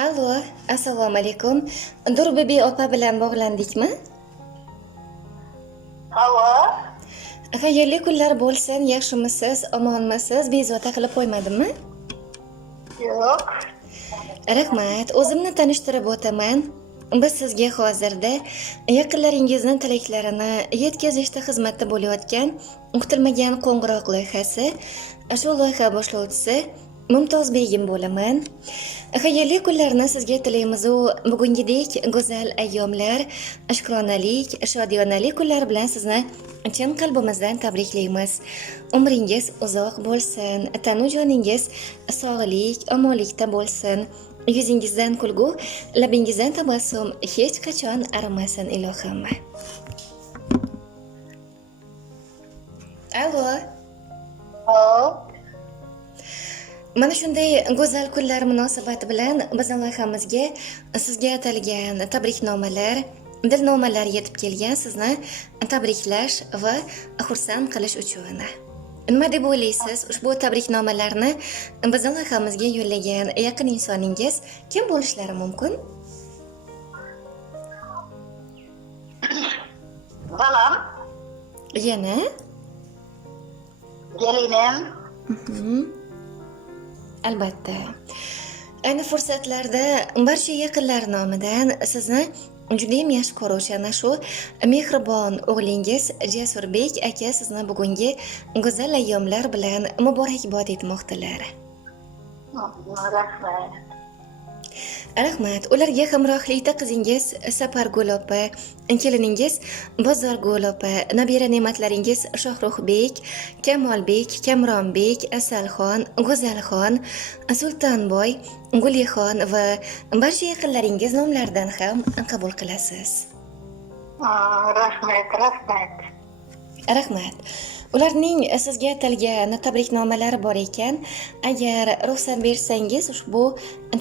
Allo, assalomu alaykum. Durbibi opa bilan bog'landikmi? Havo, Xayrli kunlar bo'lsin, yaxshimisiz, omonmisiz? Bezovta qilib qo'ymadimmi? yo'q. Rahmat, o'zimni tanishtirib o'taman. Biz sizga hozirda yaqinlaringizni tilaklarini yetkazishda xizmatda bo'layotgan kutilmagan qo'ng'iroq loyihasi, shu loyiha boshlovchisi Mumtoz Begim bo'laman. Xayrli kunlarni sizga tilaymiz u bugungidek go'zal ayyomlar, shukronalik, shodiyonalik kunlar bilan sizni chin qalbimizdan tabriklaymiz. Umringiz uzoq bo'lsin, tanu joningiz sog'lik, omonlikda bo'lsin. Yuzingizdan kulgu, labingizdan tabassum hech qachon arimasin ilohim. Allo. Hop, Mana shunday go'zal kunlar munosabati bilan bizning loyihamizga sizga atalgan tabriknomalar, dilnomalar yetib kelgan sizni tabriklash va xursand qilish uchun. Nima deb o'ylaysiz? Ushbu tabriknomalarni bizning loyihamizga yo'llagan yaqin insoningiz kim bo'lishlari mumkin? balam, Yana? gelinim, Albatta. Ayni fursatlarda barcha yaqinlar nomidan sizni juda ham yaxshi ko'ruvchi ana shu mehribon o'g'lingiz Jasurbek aka sizni bugungi go'zal ayyomlar bilan muborakbod etmoqdalar. rahmat. Rahmat. Ularga hamrohlikda qizingiz Sapargul opa, keliningiz Bozorgul opa, nabira ne'matlaringiz Shohruxbek, Kamolbek, Kamronbek, Asalxon, Go'zalxon, Sultonboy, Gulixon va barcha yaqinlaringiz nomlaridan ham qabul qilasiz. Rahmat. Rahmat. Ularning sizga atalgan tabriknomalari bor ekan, agar ruxsat bersangiz ushbu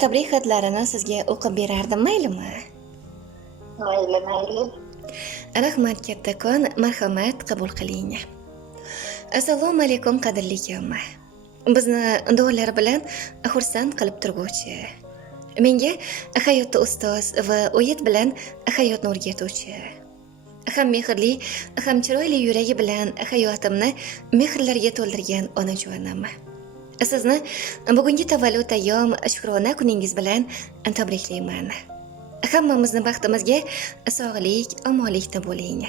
tabrik xatlarini sizga o'qib berardim, maylimi? Mayli. Rahmat kattakon, marhamat, qabul qiling. Assalomu alaykum qadrli kamma. Bizni duolar bilan xursand qilib turguvchi. Menga hayotda ustoz va o'yit bilan hayotni o'rgatuvchi. Ham mehrli, ham chiroyli yuragi bilan hayotimni mehrlarga to'ldirgan onajonim. Sizni bugungi tavallud ayyom shukrona kuningiz bilan tabriklayman. Hammamizni baxtimizga sog'lik, omonlikda bo'ling.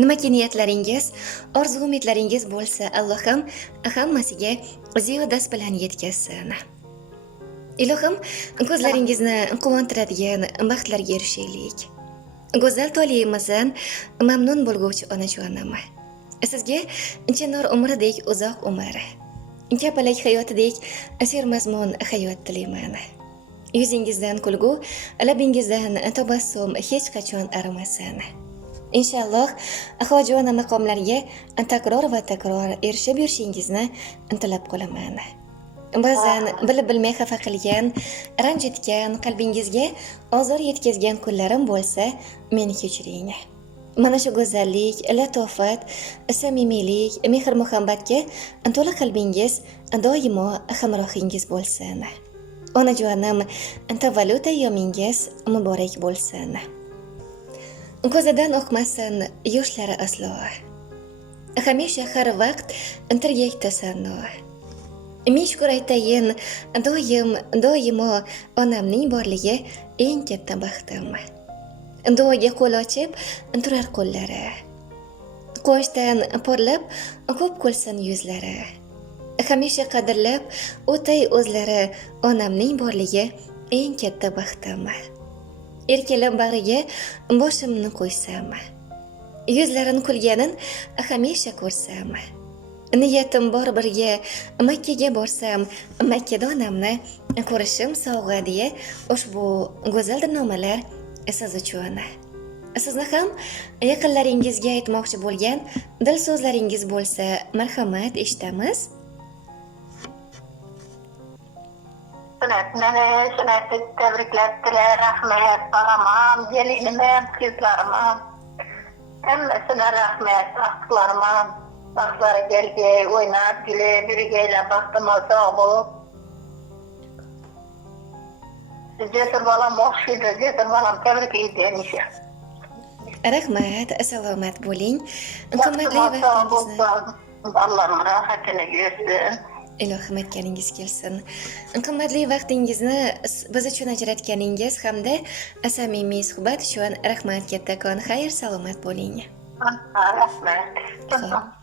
Nimaki niyatlaringiz, orzu-umidlaringiz bo'lsa, Allohim hammasiga ziyodasi bilan yetkazsin. Ilohim, ko'zlaringizni quvontiradigan baxtlarga erishaylik. Go'zal toliyimizdan mamnun bo'lguvchi onajonim. Sizga chinor umridek uzoq umr, kapalak hayotidek sermazmun hayot tilayman. Yuzingizdan kulgu, labingizdan tabassum hech qachon arimasin. Inshaalloh, hojona maqomlarga takror va takror erishib yurishingizni tilab qolaman. Ba'zan bilib-bilmay xafa qilgan, ranjitgan, qalbingizga ozor yetkazgan kunlarim bo'lsa, meni kechiring. Mana shu go'zallik, latofat, samimiylik, mehr-muhabbatga to'la qalbingiz doimo hamrohingiz bo'lsin. Onajonim, tavallud ayyomingiz muborak bo'lsin. Ko'zidan oqmasin yoshlari aslo. Hamisha har vaqt tirgak tasanno. Ming shukr aytayin, doimo onamning borligi eng katta baxtim. Duoga qo'l ochib turar qo'llari. Quvonchdan porlab ko'p kulsin yuzlari. Hamisha qadrlab o'tay o'zlari, onamning borligi eng katta baxtim. Erkalab bag'riga boshimni qo'ysam, yuzlarini kulganin hamisha ko'rsam. Niyatim bor birga Makkaga borsam, Makkada onamni ko'rishim sovg'a deya ushbu go'zal dilnomalar siz uchun. Sizni ham yaqinlaringizga aytmoqchi bo'lgan dil so'zlaringiz bo'lsa, marhamat, eshitamiz. Sizlarni tabriklabdilar, rahmat. Balamam, gelinim, qizlarim. Hammasine rahmat, aqlarim. Baxtları gelge, oynab, güle, birgeyle baxtıma sağ olup. Cesur balam o'xshaydi, cesur balam tabriklaydi hamisha. Rahmat, salomat bo'ling. Qimmatli vaqtingizni Allohim rohatini bersin. ilohim aytganingiz kelsin. Qimmatli vaqtingizni biz uchun ajratganingiz hamda samimiy suhbat uchun rahmat kattakon. Xayr, salomat bo'ling. Rahmat.